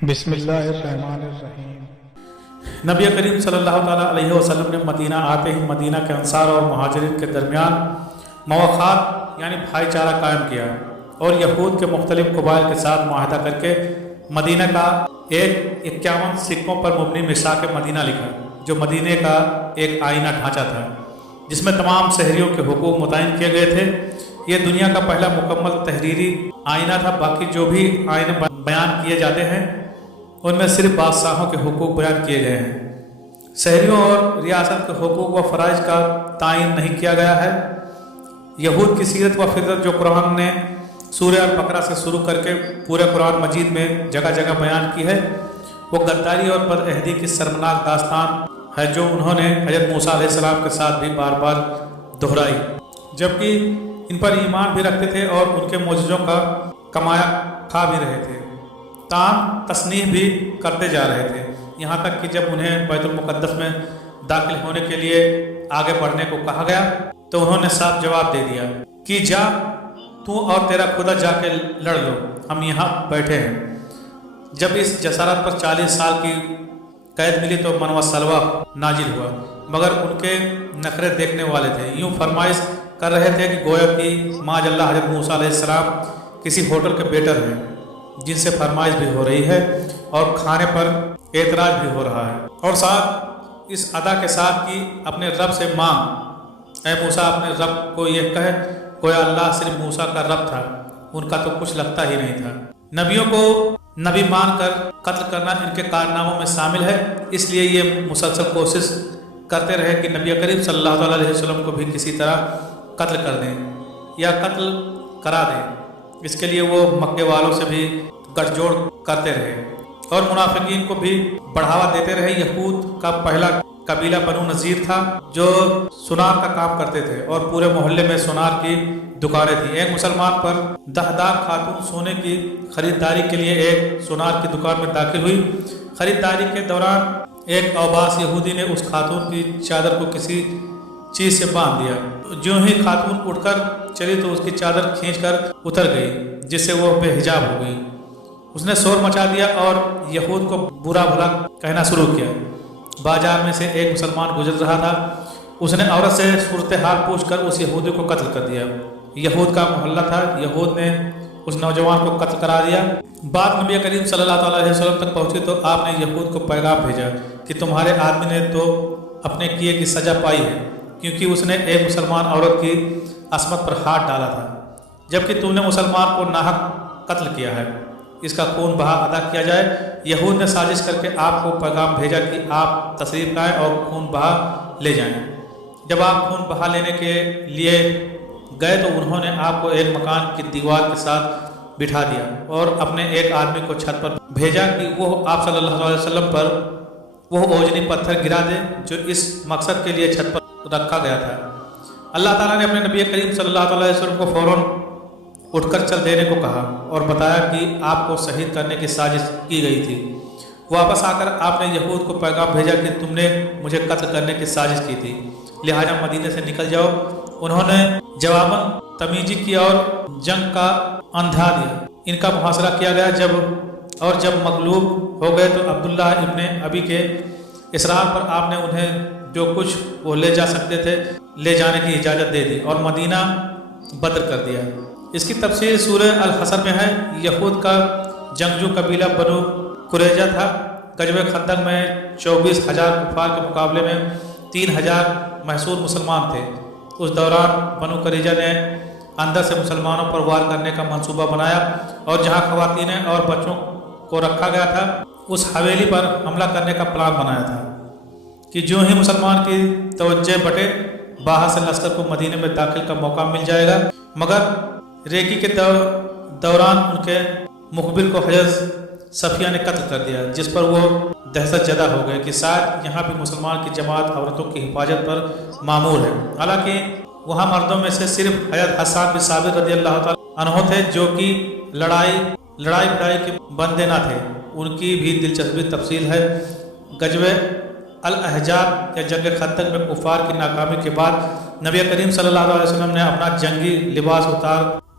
بسم اللہ الرحمن الرحیم۔ نبی کریم صلی اللہ تعالیٰ علیہ وسلم نے مدینہ آتے ہی مدینہ کے انصار اور مہاجرین کے درمیان مواخات یعنی بھائی چارہ قائم کیا اور یہود کے مختلف قبائل کے ساتھ معاہدہ کر کے مدینہ کا 51 سکوں پر مبنی میثاق مدینہ لکھا، جو مدینہ کا ایک آئینہ ڈھانچہ تھا جس میں تمام شہریوں کے حقوق متعین کیے گئے تھے۔ یہ دنیا کا پہلا مکمل تحریری آئینہ تھا۔ باقی جو بھی آئینے بیان کیے جاتے ہیں ان میں صرف بادشاہوں کے حقوق بیان کیے گئے ہیں۔ شہریوں اور ریاست کے حقوق و فرائض کا تعین نہیں کیا گیا ہے۔ یہود کی سیرت و فطرت جو قرآن نے سورہ البقرہ سے شروع کر کے پورے قرآن مجید میں جگہ جگہ بیان کی ہے، وہ غداری اور بدعہدی کی شرمناک داستان ہے جو انہوں نے حضرت موسیٰ علیہ السلام کے ساتھ بھی بار بار دہرائی، جبکہ ان پر ایمان بھی رکھتے تھے اور ان کے معجزوں کا کمایا کھا بھی رہے تھے، تاہم تصنیح بھی کرتے جا رہے تھے، یہاں تک کہ جب انہیں بیت المقدس میں داخل ہونے کے لیے آگے بڑھنے کو کہا گیا تو انہوں نے صاف جواب دے دیا کہ جا تو اور تیرا خدا جا کے لڑ لو، ہم یہاں بیٹھے ہیں۔ جب اس جسارت پر 40 سال کی قید ملی تو من و سلوہ نازل ہوا، مگر ان کے نخرے دیکھنے والے تھے، یوں فرمائش کر رہے تھے کہ گویا کہ معاذ اللہ حضرت موسیٰ علیہ السلام کسی ہوٹل کے ویٹر ہیں جن سے فرمائش بھی ہو رہی ہے اور کھانے پر اعتراض بھی ہو رہا ہے، اور ساتھ اس ادا کے ساتھ کہ اپنے رب سے مانگ، اے موسیٰ اپنے رب کو یہ کہے، گویا اللہ صرف موسیٰ کا رب تھا، ان کا تو کچھ لگتا ہی نہیں تھا۔ نبیوں کو نبی مان کر قتل کرنا ان کے کارناموں میں شامل ہے، اس لیے یہ مسلسل کوشش کرتے رہے کہ نبی کریم صلی اللہ علیہ وسلم کو بھی کسی طرح قتل کر دیں یا قتل کرا دیں۔ اس کے لیے وہ مکے والوں سے بھی گٹھ جوڑ کرتے رہے اور منافقین کو بھی بڑھاوا دیتے رہے۔ یہود کا پہلا قبیلہ بنو نذیر تھا جو سونار کا کام کرتے تھے اور پورے محلے میں سونار کی دکانیں تھیں۔ ایک مسلمان پر دہدار خاتون سونے کی خریداری کے لیے ایک سونار کی دکان میں داخل ہوئی۔ خریداری کے دوران ایک اوباس یہودی نے اس خاتون کی چادر کو کسی چیز سے باندھ دیا، جو ہی خاتون اٹھ کر چلی تو اس کی چادر کھینچ کر اتر گئی، جس سے وہ بے حجاب ہو گئی۔ اس نے شور مچا دیا اور یہود کو برا بھلا کہنا شروع کیا۔ بازار میں سے ایک مسلمان گزر رہا تھا، اس نے عورت سے صورتحال پوچھ کر اس یہودی کو قتل کر دیا۔ یہود کا محلہ تھا، یہود نے اس نوجوان کو قتل کرا دیا۔ بات نبی کریم صلی اللہ علیہ وسلم تک پہنچی تو آپ نے یہود کو پیغام بھیجا کہ تمہارے آدمی نے تو اپنے کیے کی سزا پائی ہے، کیونکہ اس نے ایک مسلمان عورت کی عصمت پر ہاتھ ڈالا تھا، جبکہ تم نے مسلمان کو ناحق قتل کیا ہے، اس کا خون بہا ادا کیا جائے۔ یہود نے سازش کر کے آپ کو پیغام بھیجا کہ آپ تشریف لائیں اور خون بہا لے جائیں۔ جب آپ خون بہا لینے کے لیے گئے تو انہوں نے آپ کو ایک مکان کی دیوار کے ساتھ بٹھا دیا اور اپنے ایک آدمی کو چھت پر بھیجا کہ وہ آپ صلی اللہ علیہ وسلم پر وہ اوجنی پتھر گرا دے جو اس مقصد کے لیے چھت پر رکھا گیا تھا۔ اللہ تعالیٰ نے اپنے نبی کریم صلی اللہ علیہ وسلم کو فوراً اٹھ کر چل دینے کو کہا اور بتایا کہ آپ کو شہید کرنے کی سازش کی گئی تھی۔ واپس آ کر آپ نے یہود کو پیغام بھیجا کہ تم نے مجھے قتل کرنے کی سازش کی تھی، لہٰذا مدینے سے نکل جاؤ۔ انہوں نے جواباً تمیزی کی اور جنگ کا اندھا دیا۔ ان کا محاصرہ کیا گیا جب مغلوب ہو گئے تو عبداللہ ابن ابی کے اصرار پر آپ نے انہیں جو کچھ وہ لے جا سکتے تھے لے جانے کی اجازت دے دی اور مدینہ بدر کر دیا۔ اس کی تفصیل سورہ الحشر میں ہے۔ یہود کا جنگجو قبیلہ بنو قریظہ تھا۔ غزوہ خندق میں 24,000 کفار کے مقابلے میں 3,000 محصور مسلمان تھے۔ اس دوران بنو قریظہ نے اندر سے مسلمانوں پر وار کرنے کا منصوبہ بنایا اور جہاں خواتین اور بچوں کو رکھا گیا تھا اس حویلی پر حملہ کرنے کا پلان بنایا تھا کہ جو ہی مسلمان کی توجہ بٹے باہر سے لشکر کو مدینے میں داخل کا موقع مل جائے گا، مگر ریکی کے دوران ان کے مخبر کو حضرت صفیہ نے قتل کر دیا، جس پر وہ دہشت زدہ ہو گئے کہ شاید یہاں بھی مسلمان کی جماعت عورتوں کی حفاظت پر مامور ہے۔ حالانکہ وہاں مردوں میں سے صرف حضرت حسان بن ثابت رضی اللہ تعالیٰ عنہ تھے جو کہ لڑائی بڑائی کے بندے نہ تھے۔ ان کی بھی دلچسپی تفصیل ہے۔ غزوہ الاحزاب یا جنگ خندق میں کفار کی ناکامی کے بعد نبی کریم صلی اللہ علیہ وسلم نے اپنا جنگی لباس اتار